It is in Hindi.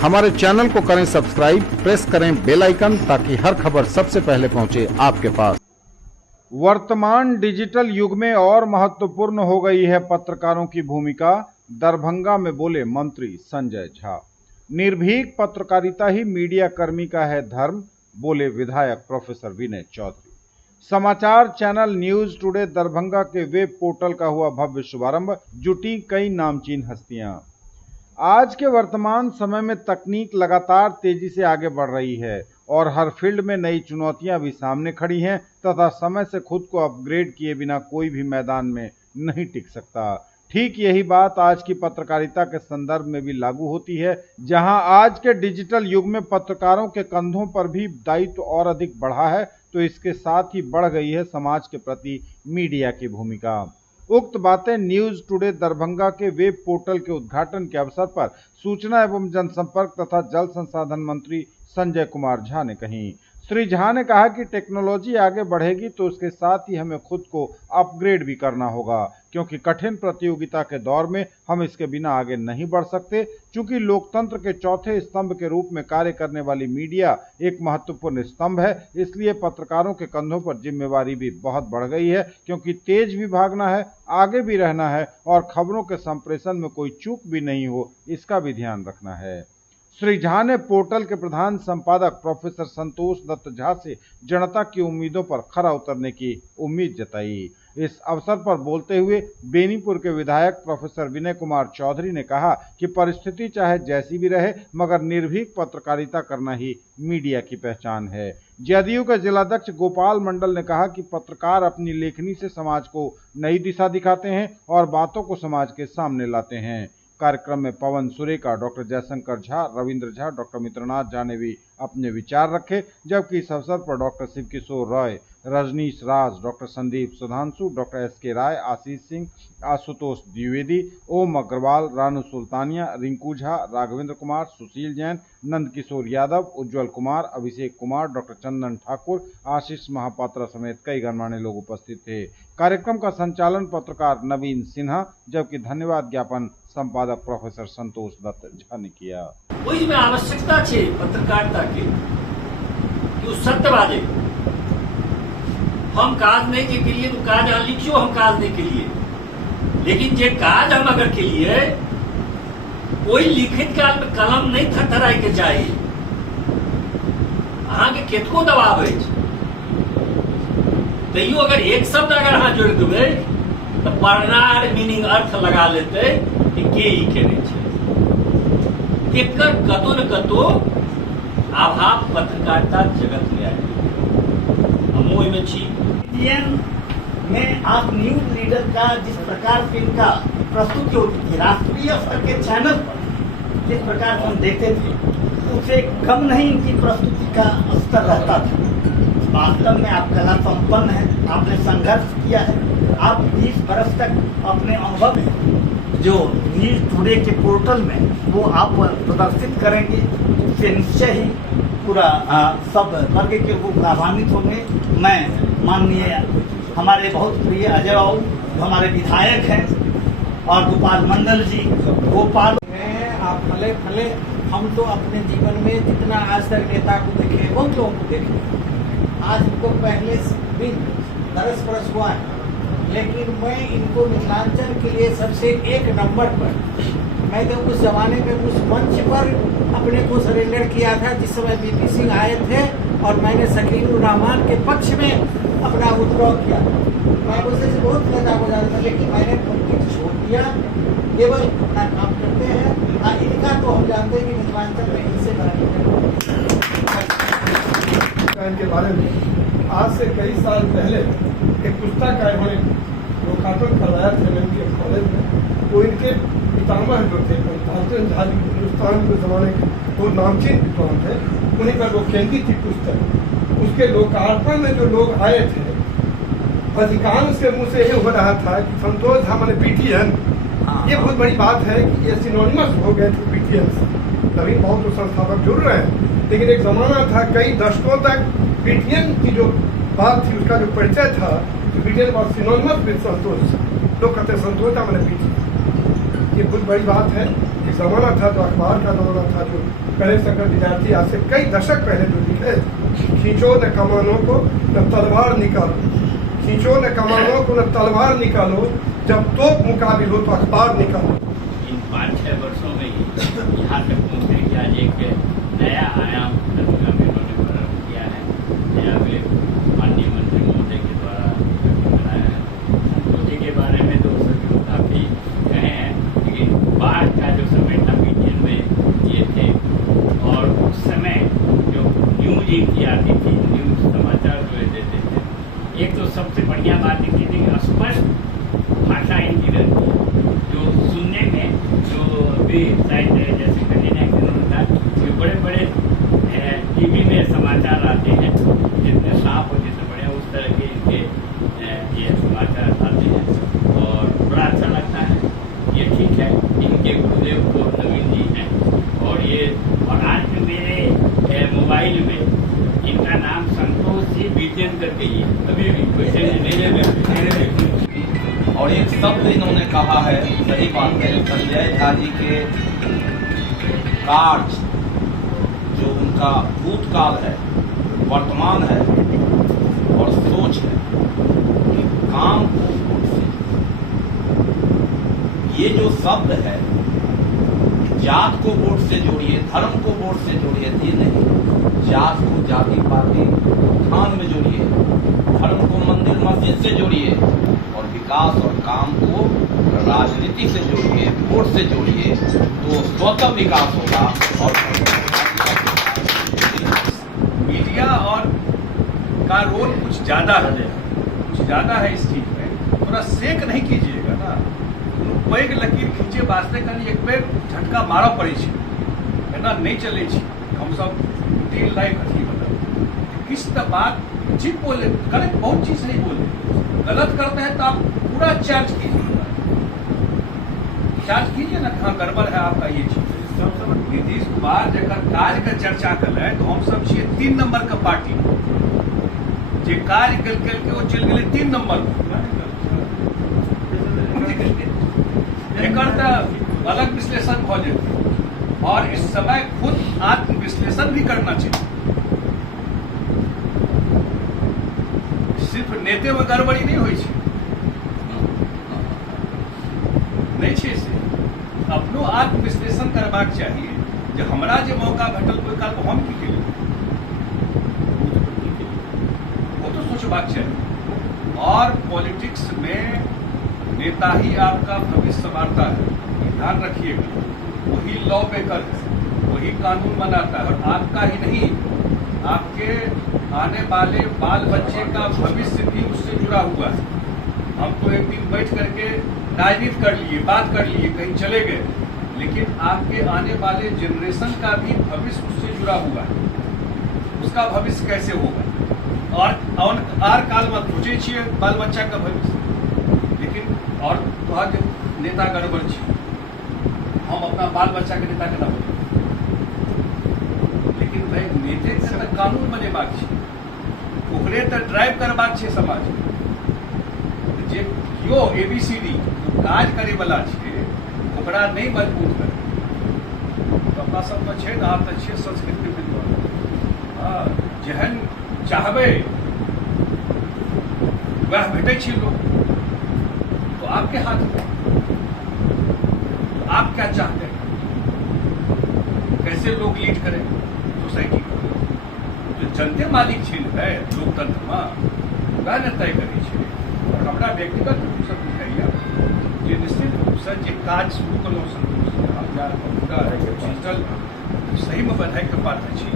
हमारे चैनल को करें सब्सक्राइब, प्रेस करें बेल आइकन ताकि हर खबर सबसे पहले पहुंचे आपके पास। वर्तमान डिजिटल युग में और महत्वपूर्ण हो गई है पत्रकारों की भूमिका, दरभंगा में बोले मंत्री संजय झा। निर्भीक पत्रकारिता ही मीडिया कर्मी का है धर्म, बोले विधायक प्रोफेसर विनय चौधरी। समाचार चैनल न्यूज टुडे दरभंगा के वेब पोर्टल का हुआ भव्य शुभारंभ, जुटी कई नामचीन हस्तियां। आज के वर्तमान समय में तकनीक लगातार तेजी से आगे बढ़ रही है और हर फील्ड में नई चुनौतियां भी सामने खड़ी हैं तथा समय से खुद को अपग्रेड किए बिना कोई भी मैदान में नहीं टिक सकता। ठीक यही बात आज की पत्रकारिता के संदर्भ में भी लागू होती है, जहां आज के डिजिटल युग में पत्रकारों के कंधों पर भी दायित्व और अधिक बढ़ा है, तो इसके साथ ही बढ़ गई है समाज के प्रति मीडिया की भूमिका। उक्त बातें न्यूज टुडे दरभंगा के वेब पोर्टल के उद्घाटन के अवसर पर सूचना एवं जनसंपर्क तथा जल संसाधन मंत्री संजय कुमार झा ने कही। श्री झा ने कहा कि टेक्नोलॉजी आगे बढ़ेगी तो उसके साथ ही हमें खुद को अपग्रेड भी करना होगा, क्योंकि कठिन प्रतियोगिता के दौर में हम इसके बिना आगे नहीं बढ़ सकते। चूंकि लोकतंत्र के चौथे स्तंभ के रूप में कार्य करने वाली मीडिया एक महत्वपूर्ण स्तंभ है, इसलिए पत्रकारों के कंधों पर जिम्मेवारी भी बहुत बढ़ गई है, क्योंकि तेज भी भागना है, आगे भी रहना है और खबरों के संप्रेषण में कोई चूक भी नहीं हो, इसका भी ध्यान रखना है। श्री झा ने पोर्टल के प्रधान संपादक प्रोफेसर संतोष दत्त झा से जनता की उम्मीदों पर खरा उतरने की उम्मीद जताई। इस अवसर पर बोलते हुए बेनीपुर के विधायक प्रोफेसर विनय कुमार चौधरी ने कहा कि परिस्थिति चाहे जैसी भी रहे, मगर निर्भीक पत्रकारिता करना ही मीडिया की पहचान है। जदयू के जिलाध्यक्ष गोपाल मंडल ने कहा कि पत्रकार अपनी लेखनी से समाज को नई दिशा दिखाते हैं और बातों को समाज के सामने लाते हैं। कार्यक्रम में पवन सुरेका, डॉक्टर जयशंकर झा, रविंद्र झा, डॉक्टर मित्रनाथ झा ने भी अपने विचार रखे, जबकि इस अवसर पर doctor Shivkishor Roy, Rajnish Raj, doctor Sandeep Sudhanshu, doctor S K. Rai, Ashish Singh, Ashutosh Dwivedi, Om Agarwal, Ranu Sultania, Rinku Jha, Raghavendra Kumar, Sushil Jain, Nand Kishore Yadav, Ujjwal Kumar, Abhishek Kumar, doctor Chandan Thakur, Ashish Mahapatra समेत कई गणमान्य लोग उपस्थित थे। कार्यक्रम का संचालन पत्रकार नवीन सिन्हा, जबकि धन्यवाद ज्ञापन संपादक प्रोफेसर संतोष दत्त झा ने किया। ओहि में आवश्यकता छे पत्रकारिता के कि सत्य बाजे। हम काज नहीं के लिए तो काज यहाँ लिखियो, हम काज नहीं के लिए, लेकिन जे काज हम अगर के लिए कोई लिखित काल में कलम नहीं थरथराए के चाहिए। अहाँ के केतको दबाव है, तैयो अगर एक शब्द अगर अहाँ जोड़ देवे तो पढ़नार मीनिंग अर्थ लगा लेते कि के ही केने छे। एकर कतो न कतो अभाव पत्रकारिता जगत में आए। हम ओहि में छी में आप न्यूज रीडर का जिस प्रकार से इनका प्रस्तुति होती थी राष्ट्रीय स्तर के चैनल पर, जिस प्रकार से हम देखते थे, उससे कम नहीं इनकी प्रस्तुति का स्तर रहता था। वास्तव में आप कला संपन्न हैं, आपने संघर्ष किया है, आप 20 वर्ष तक अपने अनुभव में जो न्यूज टुडे के पोर्टल में वो आप प्रदर्शित करेंगे, उससे निश्चय ही पूरा सब वर्ग के वो लाभान्वित होंगे। मैं माननीय हमारे बहुत प्रिय अजय बाबू जो हमारे विधायक हैं और गोपाल मंडल जी, गोपाल आप फले फले हम तो अपने जीवन में जितना आज तक नेता को देखे, बहुत लोगों को देखे, आज इनको पहले भी 10 वर्ष हुआ है, लेकिन मैं इनको मिथिलांचल के लिए सबसे एक नंबर पर, मैं तो उस जमाने में उस मंच पर अपने को सरेंडर किया था जिस समय बीपी सिंह आए थे और मैंने शकीलुर रहमान के पक्ष में अपना विद्रोह किया। मैं उससे बहुत लगा हो जाता था, लेकिन मैंने पॉलिटिक्स छोड़ दिया, केवल अपना काम करते हैं। इनका तो हम जानते हैं कि मिथिलांचल में इनसे के बारे में आज से कई साल पहले एक पुस्तक का इन्होंने लोकार्पण करवाया था उनके कॉलेज में। वो इनके पितामह जो थे हिंदुस्तान के जमाने के वो नामचीन विद्वान थे, उन्हीं पर वो केंद्रित थी पुस्तक। उसके लोकार्पण में जो लोग आए थे, अधिकांश के मुंह से ये हो रहा था कि संतोष झा माने पीटीएन। ये बहुत बड़ी बात है कि ये सिनोनिमस हो गए थे पीटीएन से। तभी बहुत तो संस्थापक जुड़ रहे हैं, लेकिन एक जमाना था कई दशकों तक पीटीएन की जो बात थी, उसका जो परिचय था, पीटीएन वॉज सिनोनिमस विद संतोष। लोग कहते संतोष था मैंने पीटीएन। ये बहुत बड़ी बात है। जमाना था, तो अखबार का जमाना था, जो गणेश शंकर विद्यार्थी आज से कई दशक पहले जो लिखे, खींचो न कमानों को न तलवार निकालो, खींचो न कमानों को न तलवार निकालो, जब तोप मुकाबिल हो तो अखबार निकालो। इन 5-6 वर्षों में ही यहाँ तक पहुँचे कि आज एक नया आयाम दरभंगा में उन्होंने प्रारंभ किया है, नया अगले माननीय मंत्री महोदय के द्वारा बनाया है। संतोषी के बारे में तो सभी लोग काफ़ी कहे हैं, लेकिन बाढ़ का जो समय था मीडियन में ये थे, और उस समय जो न्यूज इनकी आती थी, न्यूज समाचार जो देते थे, एक तो सबसे बढ़िया बात इनकी थी कि स्पष्ट भाषा इनकी रहती है, जो सुनने में जो भी शायद जैसे कठिन एक्सीडेंट था, कोई बड़े बड़े टीवी में समाचार आते हैं जितने साफ और जितने बढ़िया, उस तरह के इनके ये समाचार आते हैं और बड़ा अच्छा लगता है। ये ठीक है, इनके गुरुदेव तो नवीन जी हैं, और आज भी मेरे मोबाइल में इनका नाम संतोष जी बीजन करके ही अभी भी और एक शब्द इन्होंने कहा है, सही बात है, संजय झा जी के कार्य जो उनका भूतकाल है, वर्तमान है और सोच है कि काम को वोट से, ये जो शब्द है, जात को वोट से जोड़िए, धर्म को वोट से जोड़िए, ये नहीं, जात को जाति पाति उत्थान में जोड़िए, धर्म को मंदिर मस्जिद से जोड़िए, और विकास और काम को राजनीति से जोड़िए, वोट से जोड़िए, तो स्वतः विकास होगा। और मीडिया और का रोल कुछ ज़्यादा है इस चीज में। थोड़ा सेक नहीं कीजिएगा ना, पैघ लकीर खींचे वास्ते कनी एक बेर झटका मारऽ पड़े छै, एना नहीं चले छै। हम सब दिन लाइफ अथी मतलब किस तो बात ठीक बोले, गलत बहुत चीज नहीं बोले, गलत करते हैं तो आप पूरा चार्ज कीजिए ना, कहाँ गड़बड़ है आपका ये चीज। नीतीश कुमार जकर कार्य का चर्चा कल है, तो हम सब छियै 3 नंबर का पार्टी, जे कार्य कल के वो चल गए 3 नंबर एकर तो अलग विश्लेषण भ जेतै, और इस समय खुद आत्मविश्लेषण भी करना चाहिए। सिर्फ नेते में गड़बड़ी नहीं होइ छै, नहीं छै से अपनो आत्मविश्लेषण करबाक चाहिए, जे हमरा जे मौका भेटल कोई काल हम की केलियै, वो तो सोचबाक चाहिए। और पॉलिटिक्स में नेता ही आपका भविष्य संवारता है, ये ध्यान रखिएगा। वही लॉ मेकर है, वही कानून बनाता है, और आपका ही नहीं, आपके आने वाले बाल बच्चे का भविष्य भी उससे जुड़ा हुआ है। हम तो एक दिन बैठ करके राजनीति कर लिए, बात कर लिए, कहीं चले गए, लेकिन आपके आने वाले जनरेशन का भी भविष्य उससे जुड़ा हुआ है। उसका भविष्य कैसे होगा, और आर काल में सोचे छिए बाल बच्चा का भविष्य, लेकिन और तो नेता गड़बड़ छी, हम अपना बाल बच्चा के नेता केना बने, लेकिन भाई नेते के तऽ कानून बनेबाक छै, ओकरे तऽ ड्राइव करबाक छै समाज। जे केओ ABCD काज करे वाला छै, ओकरा नहीं मजबूत करे, तो अपना सबके छै ने, आप तऽ छियै संस्कृति के विद्वान, जेहन चाहबै वह भेटै छै लोग, तो आपके हाथ में, तो आप क्या चाहते हैं, कैसे लोग लीड करें सोसाइटी को, जो जनते मालिक छै ने लोकतंत्र में, वह ने तय करै छै। और हमरा व्यक्तिगत रूप से बुझाइए जे निश्चित रूप से जे काज शुरू कलहुँ संतोष, पूरा डिजिटल, सही में बधाई के पात्र छी।